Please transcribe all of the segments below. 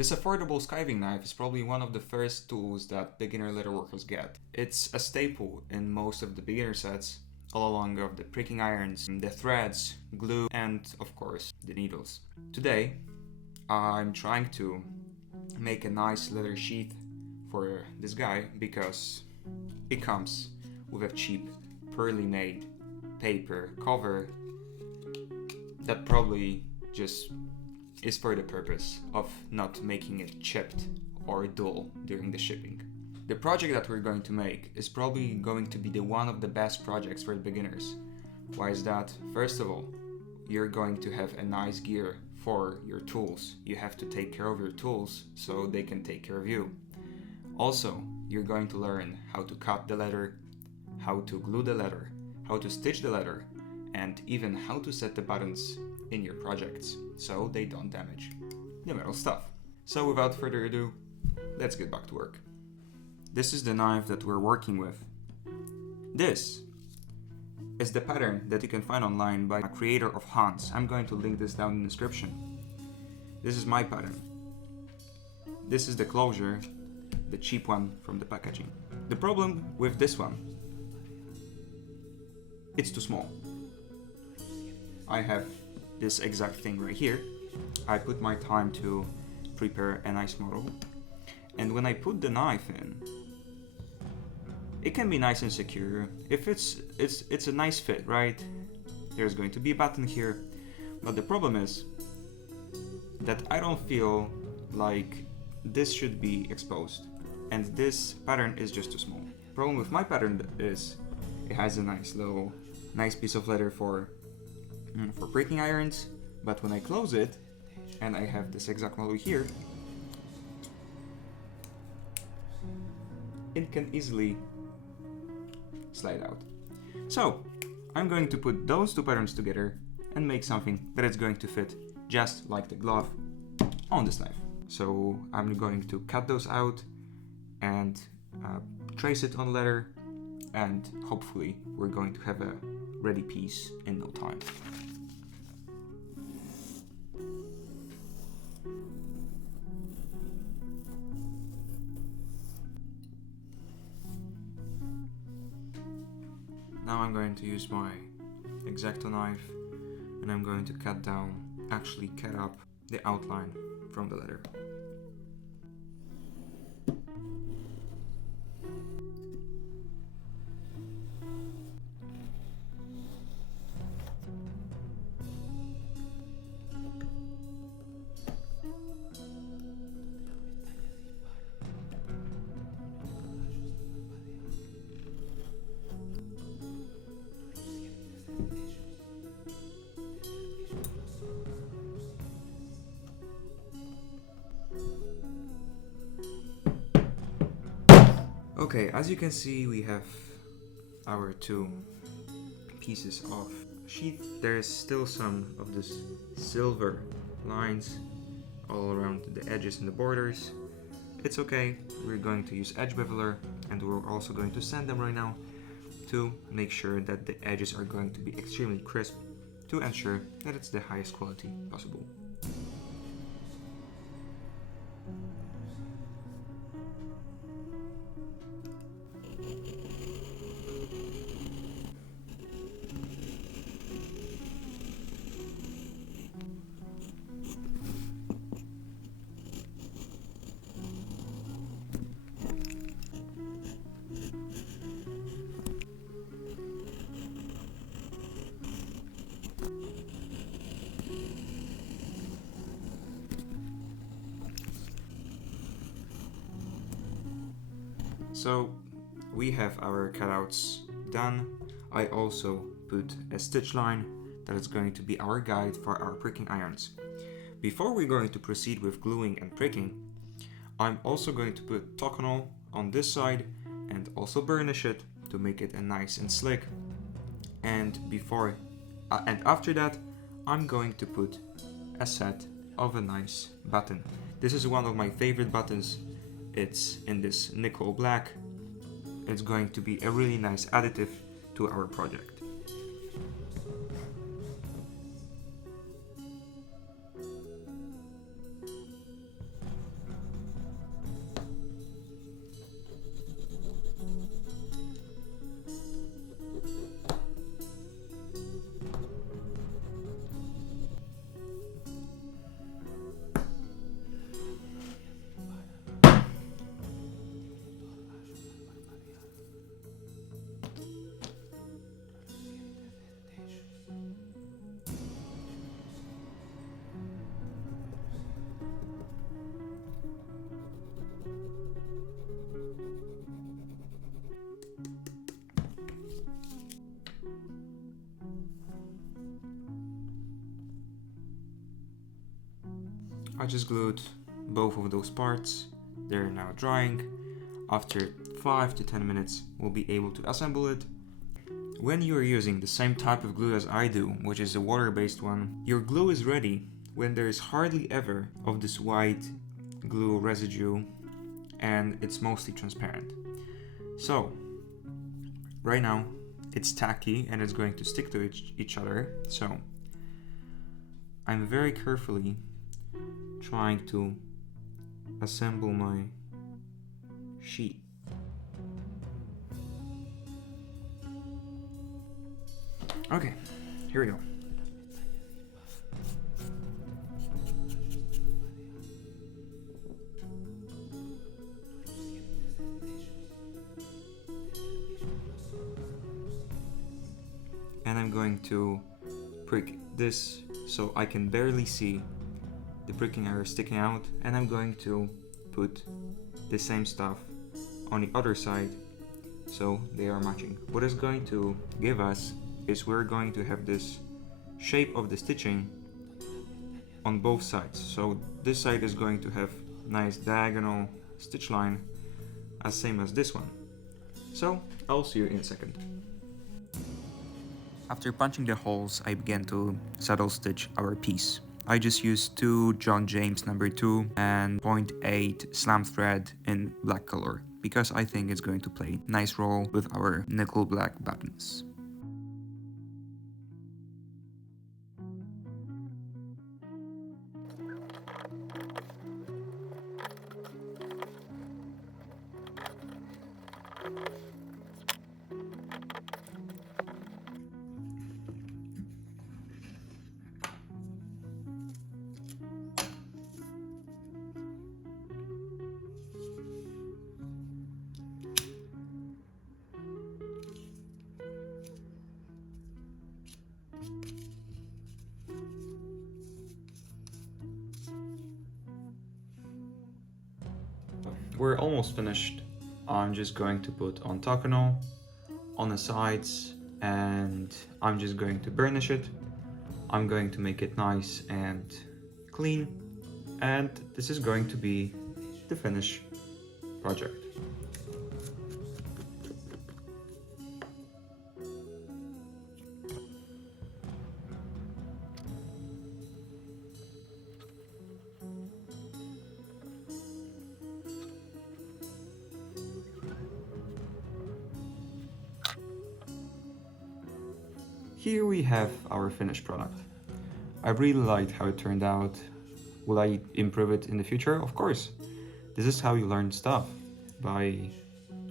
This affordable skiving knife is probably one of the first tools that beginner leatherworkers get. It's a staple in most of the beginner sets, all along of the pricking irons, the threads, glue, and of course the needles. Today I'm trying to make a nice leather sheath for this guy because it comes with a cheap, poorly made paper cover that probably just is for the purpose of not making it chipped or dull during the shipping. The project that we're going to make is probably going to be one of the best projects for the beginners. Why is that? First of all, you're going to have a nice gear for your tools. You have to take care of your tools so they can take care of you. Also, you're going to learn how to cut the leather, how to glue the leather, how to stitch the leather, and even how to set the buttons in your projects so they don't damage the metal stuff. So without further ado, let's get back to work. This is the knife that we're working with. This is the pattern that you can find online by a creator of HAHNS. I'm going to link this down in the description. This is my pattern. This is the closure, the cheap one from the packaging. The problem with this one, it's too small. I have this exact thing right here. I put my time to prepare a nice model, and when I put the knife in, it can be nice and secure. If it's a nice fit, right? There's going to be a button here, but the problem is that I don't feel like this should be exposed, and this pattern is just too small. Problem with my pattern is it has a nice piece of leather for pricking irons, but when I close it and I have this exact model here, it can easily slide out. So I'm going to put those two patterns together and make something that is going to fit just like the glove on this knife. So I'm going to cut those out and trace it on leather, and hopefully we're going to have a ready piece in no time. Now I'm going to use my X-Acto knife and I'm going to cut up the outline from the leather. Okay, as you can see, we have our two pieces of sheath. There's still some of this silver lines all around the edges and the borders. It's okay, we're going to use edge beveler, and we're also going to sand them right now to make sure that the edges are going to be extremely crisp to ensure that it's the highest quality possible. So we have our cutouts done. I also put a stitch line that is going to be our guide for our pricking irons. Before we're going to proceed with gluing and pricking, I'm also going to put Toconol on this side and also burnish it to make it a nice and slick. And after that, I'm going to put a set of a nice button. This is one of my favorite buttons. It's in this nickel black. It's going to be a really nice additive to our project. I just glued both of those parts. They're now drying. After 5 to 10 minutes, we'll be able to assemble it. When you are using the same type of glue as I do, which is a water-based one, your glue is ready when there is hardly ever of this white glue residue and it's mostly transparent. So, right now, it's tacky and it's going to stick to each other, so I'm very carefully trying to assemble my sheet. Okay, here we go. And I'm going to prick this so I can barely see the pricking area sticking out, and I'm going to put the same stuff on the other side so they are matching. What it's going to give us is we're going to have this shape of the stitching on both sides. So this side is going to have nice diagonal stitch line as same as this one. So I'll see you in a second. After punching the holes, I began to saddle stitch our piece. I just used 2 John James No. 2 and 0.8 slam thread in black color because I think it's going to play a nice role with our nickel black buttons. We're almost finished. I'm just going to put on taconol on the sides and I'm just going to burnish it. I'm going to make it nice and clean, and this is going to be the finished project. Here we have our finished product. I really liked how it turned out. Will I improve it in the future? Of course. This is how you learn stuff, by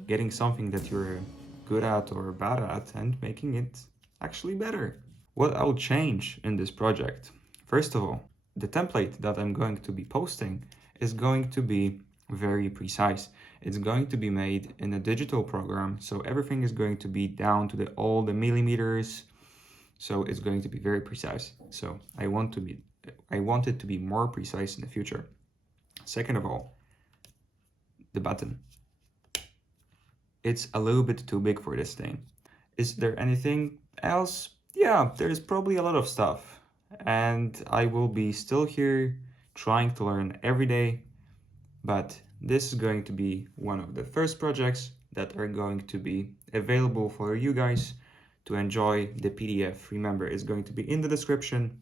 getting something that you're good at or bad at and making it actually better. What I'll change in this project? First of all, the template that I'm going to be posting is going to be very precise. It's going to be made in a digital program, so everything is going to be down to all the millimeters. So it's going to be very precise. So I want it to be more precise in the future. Second of all, the button. It's a little bit too big for this thing. Is there anything else? Yeah, there's probably a lot of stuff. And I will be still here trying to learn every day. But this is going to be one of the first projects that are going to be available for you guys to enjoy the PDF. Remember, it's going to be in the description.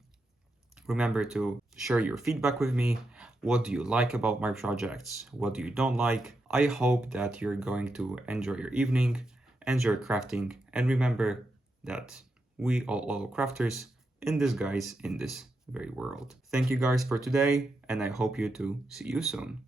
Remember to share your feedback with me. What do you like about my projects? What do you don't like? I hope that you're going to enjoy your evening, enjoy crafting, and remember that we are all crafters in disguise in this very world. Thank you guys for today, and I hope you to see you soon.